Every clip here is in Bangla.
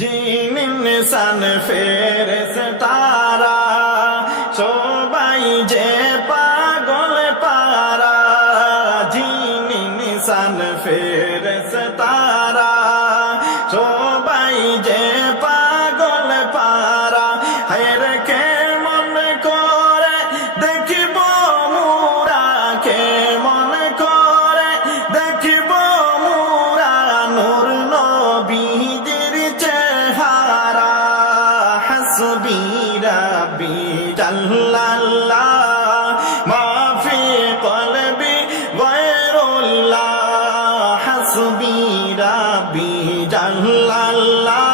জিন ইনসান ফেরেশতারা সবাই যে পাগল পারা, জিন ইনসান ফেরেশতারা সবাই যে পাগল পারা। হায়রে কে মন করে দেখিব মুরা, কে মন করে দেখিব মুরা নূর নবীজির চেহারা। হাসবি রাব্বি জাল্লাল্লাহ মা ফি কলবি গায়রুল্লাহ। হাসবি রাব্বি জাল্লাল্লাহ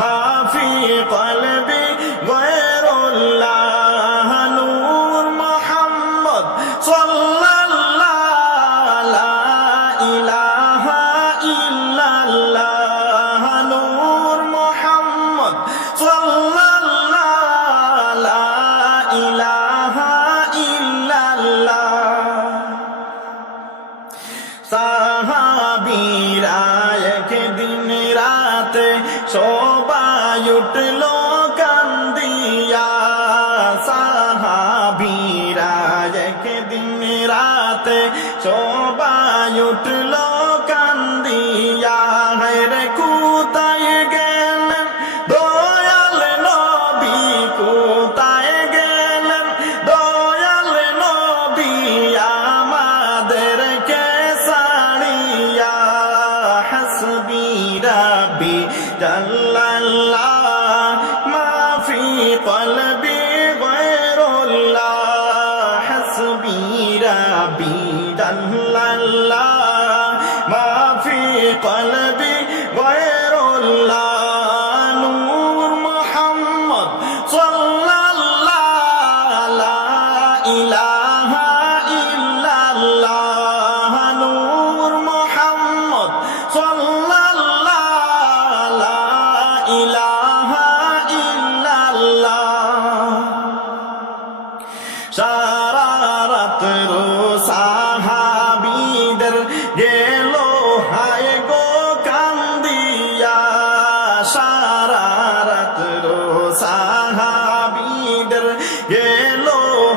মা ফি কলবি গায়রুল্লাহ। নূর মুহাম্মদ সাল্লাল্লাহ লা ইলাহা ইল্লাল্লাহ। নূর মুহাম্মদ সাল্লাল্লাহ লা ইলাহা ইল্লাল্লাহ। সাহাবীরা একদিন রাতে সবাই উঠল কান্দিয়া, সাহাবীরা একদিন রাতে সবাই উঠল কান্দিয়া। হায়রে কোথায় গেলেন দয়াল নবী, কোথায় গেলেন দয়াল নবী আমাদেরকে ছাড়িয়া। হাসবি রাব্বি জাল্লাল্লাহ মা ফি কলবি গায়রুল্লাহ। হাসবি রাব্বি জাল্লাল্লাহ মা ফি কলবি গায়রুল্লাহ। নূর মুহাম্মদ সাল্লাল্লাহ লা ইলাহা ইল্লাল্লাহ। নূর মুহাম্মদ সাল্লাল্লাহ লা ইলাহা ইল্লাল্লাহ। সারা রাত সাহাবীদের গেল হায় গো কান্দিয়া, সারা রাত সাহাবীদের গেল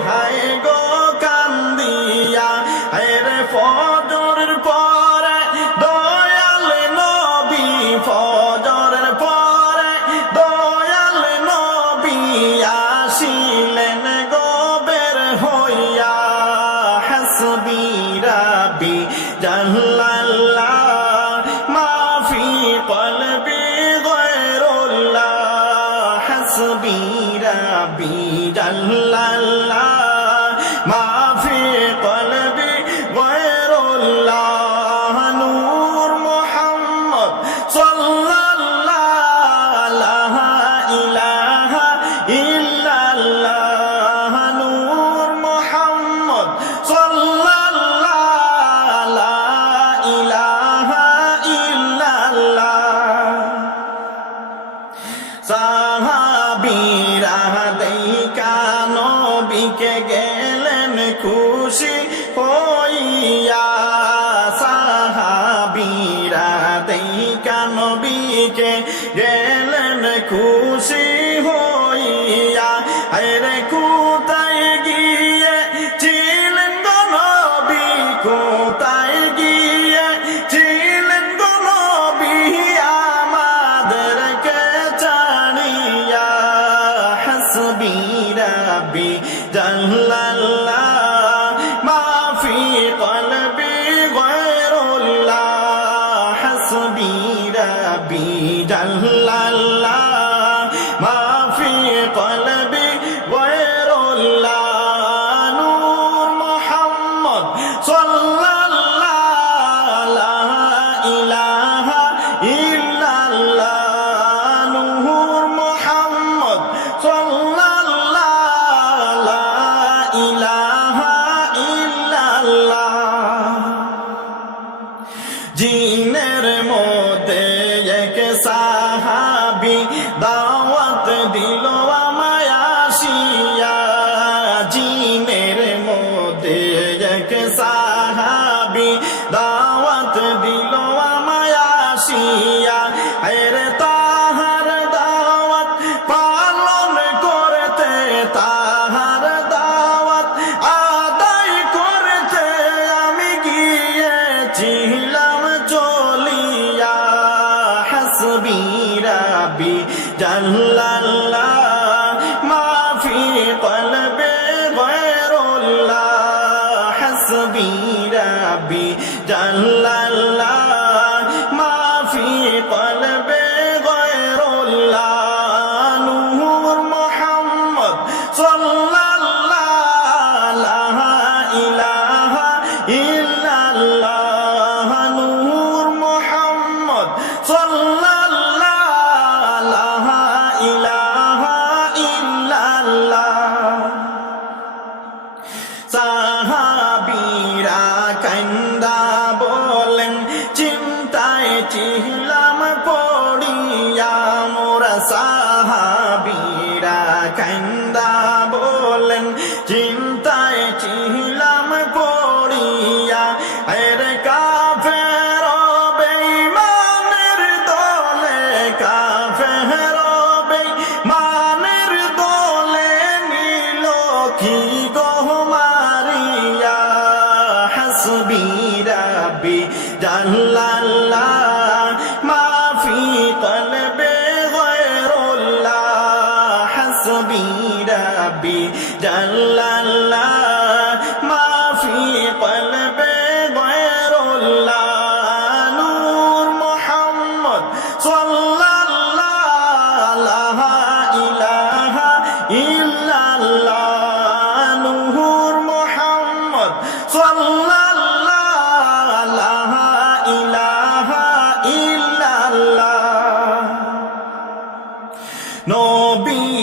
হায় গো কান্দিয়া। হায়রে ফজরের পরে দয়াল নবী, ফজরের পরে দয়াল নবী আসিলেন গো বের হইয়া। হাসবি রাব্বি জাল্লাল্লাহ মা ফি কলবি গায়রুল্লাহ। হাসবি রাব্বি জাল্লাল্লাহ মা ফি কলবি গায়রুল্লাহ। নূর মুহাম্মদ সাল্লাল্লাহ লা ইলাহা ইল্লাল্লাহ। নূর মুহাম্মদ সাল্লাল্লাহ লা ইলাহা ইল্লাল্লাহ। সাহাবীরা দেইখা নবীকে গেলেন খুশি হইয়া, সাহাবীরা দেইখা নবীকে গেলেন খুশি হইয়া। হায়রে কোথায় গিয়ে ছিলেন গো নবী, কোথায় গিয়ে ছিলেন গো নবী আমাদেরকে ছাড়িয়া। হাসবি রাব্বি জাল্লাল্লাহ মা ফি কলবি গায়রুল্লাহ। হাসবি রাব্বি জাল্লাল্লাহ মা ফি কলবি গায়রুল্লাহ। নূর মুহাম্মদ সাল্লাল্লাহ লা ইলাহা ইল্লাল্লাহ। নূর মুহাম্মদ সাল্লাল্লাহ লা ইলাহা ইল্লাল্লাহ। জিনের মধ্যে এক সাহাবী حسبي ربي جل الله ما في قلبي غير الله حسبي ربي جل الله ما في قلبي غير الله نور محمد صلى الله لا إله إلا الله نور محمد صلى الله لا إله إلا الله সাহাবীরা কান্দা বলেন চিন্তায় ছিলাম পড়িয়া মোরা সাহাবীরা কান্দা বলেন চিন্তায় ছিলাম পড়িয়া এর কাফের বেঈমানের দলে কাফের বেঈমানের দলে নিল কি গো মারিয়া হাসবি রাব্বি জাল্লাল্লাহ মা ফি কলবি গায়রুল্লাহ হাসবি রাব্বি জাল্লাল্লাহ মা ফি কলবি গায়রুল্লাহ নূর মুহাম্মদ সাল্লাল্লাহ লা ইলাহা ইল্লাল্লাহ নূর মুহাম্মদ সাল্লাল্লাহ লা ইলাহা ইল্লাল্লাহ নবী